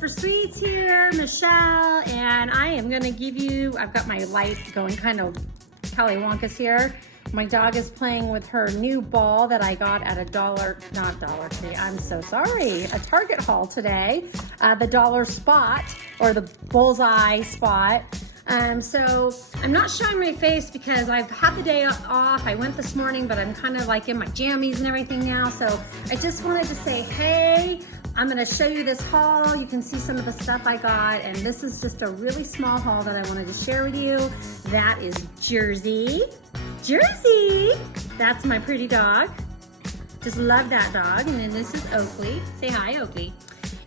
for Sweets here, Michelle, and I am gonna give you, I've got my light going kind of Kelly Wonka's here. My dog is playing with her new ball that I got at a Dollar Tree, I'm so sorry, a Target haul today. The Dollar Spot, or the Bullseye Spot. So I'm not showing my face because I've had the day off. I went this morning, but I'm kind of like in my jammies and everything now. So I just wanted to say, hey, I'm gonna show you this haul. You can see some of the stuff I got, and this is just a really small haul that I wanted to share with you. That is Jersey. Jersey, that's my pretty dog. Just love that dog. And then this is Oakley. Say hi, Oakley.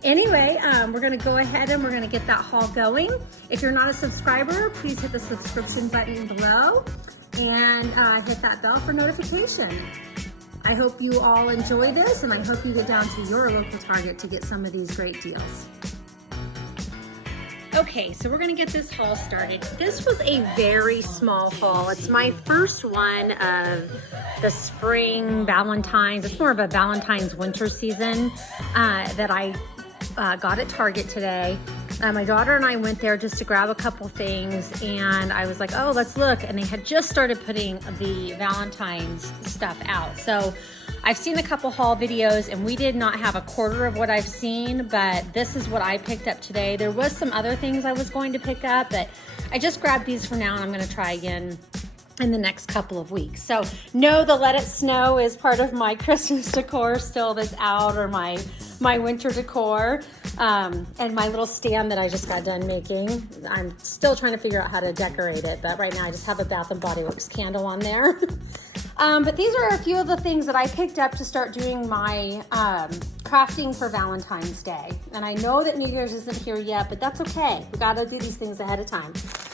Anyway, we're gonna go ahead and we're gonna get that haul going. If you're not a subscriber, please hit the subscription button below and hit that bell for notification. I hope you all enjoy this, and I hope you get down to your local Target to get some of these great deals. Okay, so we're gonna get this haul started. This was a very small haul. It's my first one of the spring Valentines. It's more of a Valentine's winter season that I got at Target today. My daughter and I went there just to grab a couple things, and I was like, oh, let's look. And they had just started putting the Valentine's stuff out. So I've seen a couple haul videos, and we did not have a quarter of what I've seen, but this is what I picked up today. There was some other things I was going to pick up, but I just grabbed these for now, and I'm gonna try again in the next couple of weeks. So no, the Let It Snow is part of my Christmas decor still that's out, or my winter decor, and my little stand that I just got done making. I'm still trying to figure out how to decorate it, but right now I just have a Bath & Body Works candle on there. But these are a few of the things that I picked up to start doing my crafting for Valentine's Day. And I know that New Year's isn't here yet, but that's okay. We gotta do these things ahead of time.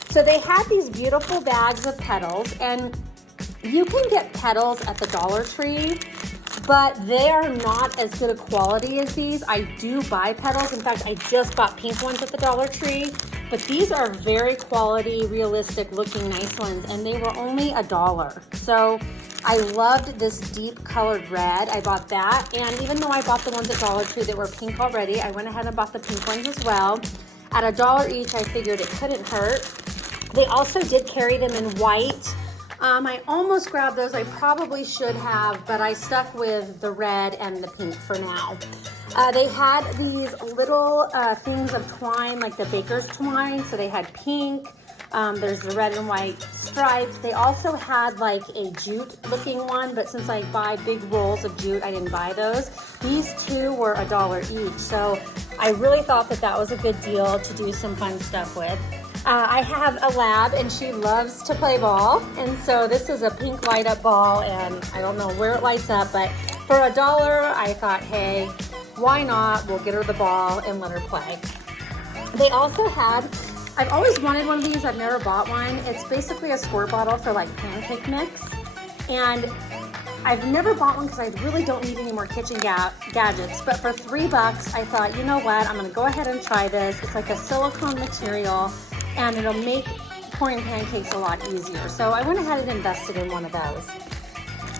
So they had these beautiful bags of petals, and you can get petals at the Dollar Tree, but they are not as good a quality as these. I do buy petals. In fact, I just bought pink ones at the Dollar Tree, but these are very quality, realistic looking, nice ones, and they were only $1. So I loved this deep colored red. I bought that, and even though I bought the ones at Dollar Tree that were pink already, I went ahead and bought the pink ones as well. At $1 each, I figured it couldn't hurt. They also did carry them in white. I almost grabbed those. I probably should have, but I stuck with the red and the pink for now. They had these little things of twine, like the baker's twine. So they had pink. There's the red and white stripes. They also had like a jute looking one, but since I buy big rolls of jute, I didn't buy those. These two were $1 each. So I really thought that that was a good deal to do some fun stuff with. I have a lab, and she loves to play ball, and so this is a pink light up ball, and I don't know where it lights up, but for $1 I thought, hey, why not? We'll get her the ball and let her play. They also had, I've always wanted one of these, I've never bought one. It's basically a squirt bottle for like pancake mix, and I've never bought one because I really don't need any more kitchen gadgets, but for $3 I thought, you know what, I'm gonna go ahead and try this. It's like a silicone material, and it'll make pouring pancakes a lot easier. So I went ahead and invested in one of those.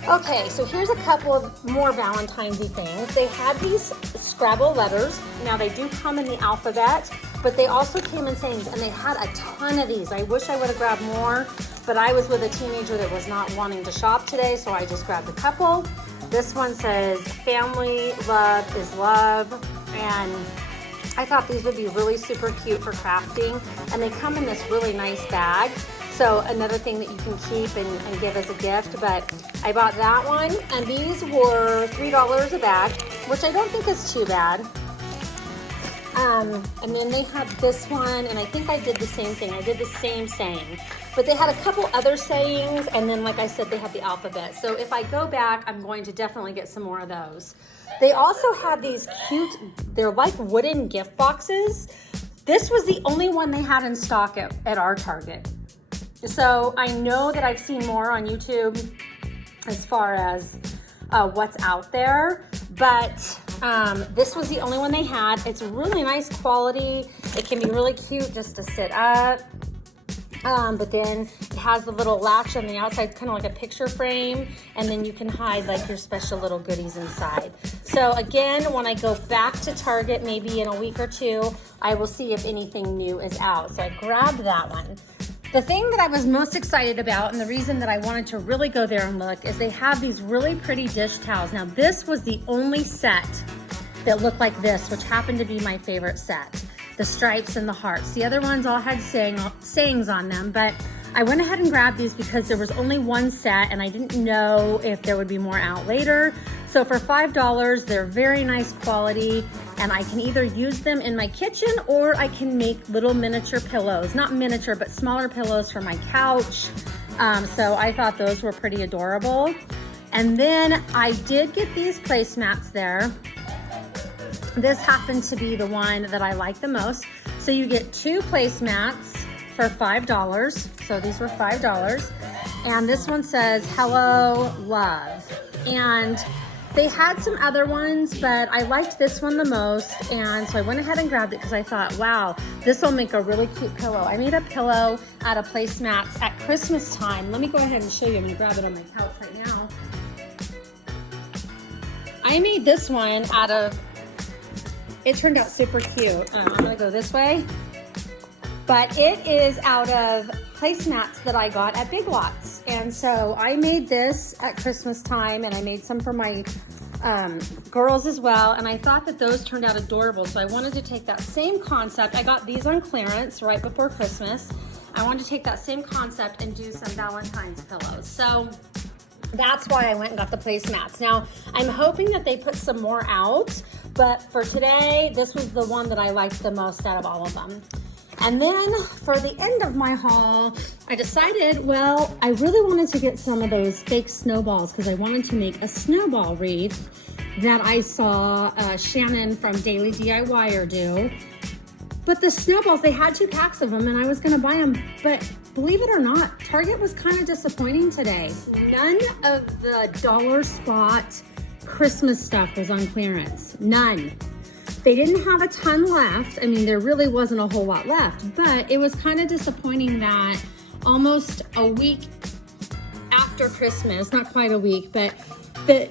Okay, so here's a couple of more Valentine's-y things. They had these Scrabble letters. Now they do come in the alphabet, but they also came in sayings, and they had a ton of these. I wish I would have grabbed more, but I was with a teenager that was not wanting to shop today, so I just grabbed a couple. This one says, family love is love, and I thought these would be really super cute for crafting, and they come in this really nice bag. So another thing that you can keep and give as a gift, but I bought that one, and these were $3 a bag, which I don't think is too bad. And then they had this one, and I think I did the same thing. I did the same saying, but they had a couple other sayings, and then like I said, they had the alphabet. So if I go back, I'm going to definitely get some more of those. They also had these cute, they're like wooden gift boxes. This was the only one they had in stock at our Target. So I know that I've seen more on YouTube as far as what's out there, but this was the only one they had. It's really nice quality. It can be really cute just to sit up. But then it has the little latch on the outside, kind of like a picture frame, and then you can hide like your special little goodies inside. So again, when I go back to Target, maybe in a week or two, I will see if anything new is out. So I grabbed that one. The thing that I was most excited about, and the reason that I wanted to really go there and look, is they have these really pretty dish towels. Now this was the only set that looked like this, which happened to be my favorite set. The stripes and the hearts. The other ones all had sayings on them, but I went ahead and grabbed these because there was only one set and I didn't know if there would be more out later. So for $5, they're very nice quality, and I can either use them in my kitchen or I can make little miniature pillows. Not miniature, but smaller pillows for my couch. So I thought those were pretty adorable. And then I did get these placemats there. This happened to be the one that I like the most. So you get 2 placemats for $5. So these were $5. And this one says, "Hello, love." And they had some other ones, but I liked this one the most. And so I went ahead and grabbed it because I thought, wow, this will make a really cute pillow. I made a pillow out of placemats at Christmas time. Let me go ahead and show you. I'm gonna grab it on my couch right now. I made this one out of, it turned out super cute. I'm gonna go this way. But it is out of placemats that I got at Big Lots. And so I made this at Christmas time, and I made some for my girls as well. And I thought that those turned out adorable. So I wanted to take that same concept. I got these on clearance right before Christmas. I wanted to take that same concept and do some Valentine's pillows. So that's why I went and got the placemats. Now, I'm hoping that they put some more out, but for today, this was the one that I liked the most out of all of them. And then for the end of my haul, I decided, well, I really wanted to get some of those fake snowballs because I wanted to make a snowball wreath that I saw Shannon from Daily DIYer do. But the snowballs, they had 2 packs of them and I was gonna buy them, but believe it or not, Target was kind of disappointing today. None of the dollar spot Christmas stuff was on clearance, none. They didn't have a ton left. I mean, there really wasn't a whole lot left, but it was kind of disappointing that almost a week after Christmas, not quite a week, but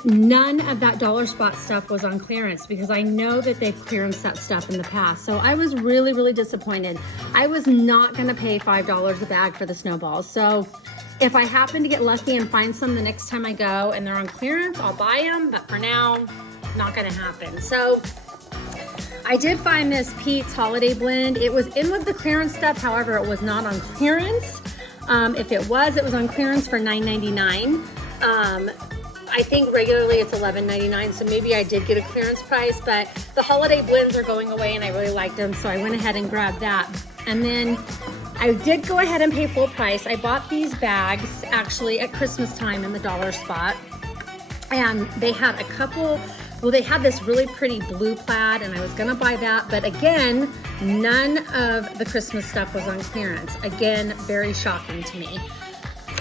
none of that dollar spot stuff was on clearance because I know that they've clearanced that stuff in the past. So I was really, really disappointed. I was not gonna pay $5 a bag for the snowballs. So if I happen to get lucky and find some the next time I go and they're on clearance, I'll buy them, but for now, not gonna happen. So I did find this Pete's Holiday Blend. It was in with the clearance stuff, however, it was not on clearance. If it was on clearance for $9.99. I think regularly it's $11.99, so maybe I did get a clearance price, but the holiday blends are going away and I really liked them, so I went ahead and grabbed that. And then I did go ahead and pay full price. I bought these bags actually at Christmas time in the dollar spot, and they had a couple. Well, they had this really pretty blue plaid and I was gonna buy that, but again, none of the Christmas stuff was on clearance. Again, very shocking to me.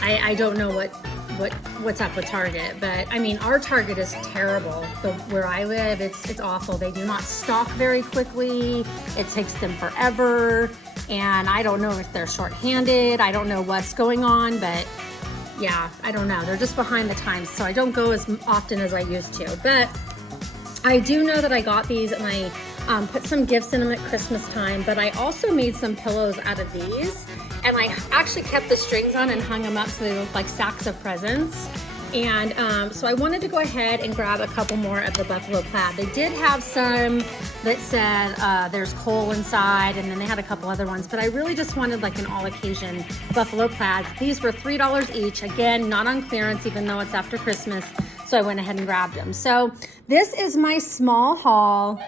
I don't know what's up with Target, but I mean, our Target is terrible. Where I live, it's awful. They do not stock very quickly. It takes them forever, and I don't know if they're short-handed. I don't know what's going on, but yeah, I don't know. They're just behind the times, so I don't go as often as I used to, but I do know that I got these and I put some gifts in them at Christmas time, but I also made some pillows out of these, and I actually kept the strings on and hung them up so they look like sacks of presents. And so I wanted to go ahead and grab a couple more of the buffalo plaid. They did have some that said there's coal inside, and then they had a couple other ones, but I really just wanted like an all occasion buffalo plaid. These were $3 each, again, not on clearance, even though it's after Christmas. So I went ahead and grabbed them. So this is my small haul.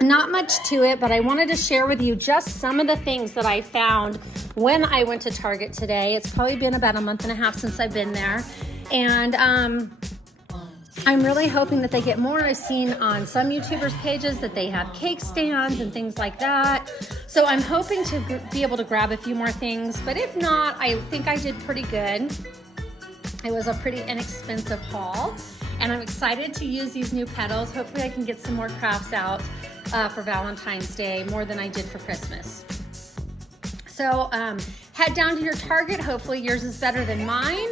Not much to it, but I wanted to share with you just some of the things that I found when I went to Target today. It's probably been about a month and a half since I've been there. And I'm really hoping that they get more. I've seen on some YouTubers' pages that they have cake stands and things like that. So I'm hoping to be able to grab a few more things, but if not, I think I did pretty good. It was a pretty inexpensive haul, and I'm excited to use these new petals. Hopefully I can get some more crafts out for Valentine's Day, more than I did for Christmas. So head down to your Target. Hopefully yours is better than mine,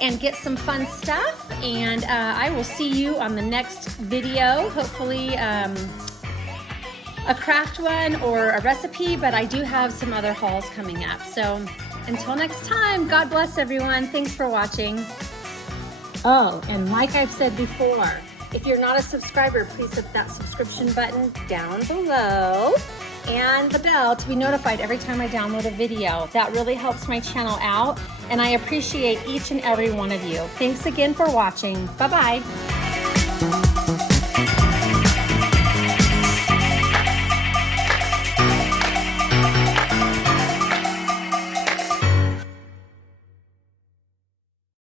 and get some fun stuff. And I will see you on the next video. Hopefully a craft one or a recipe, but I do have some other hauls coming up. So until next time, God bless everyone. Thanks for watching. Oh, and like I've said before, if you're not a subscriber, please hit that subscription button down below and the bell to be notified every time I download a video. That really helps my channel out, and I appreciate each and every one of you. Thanks again for watching. Bye-bye.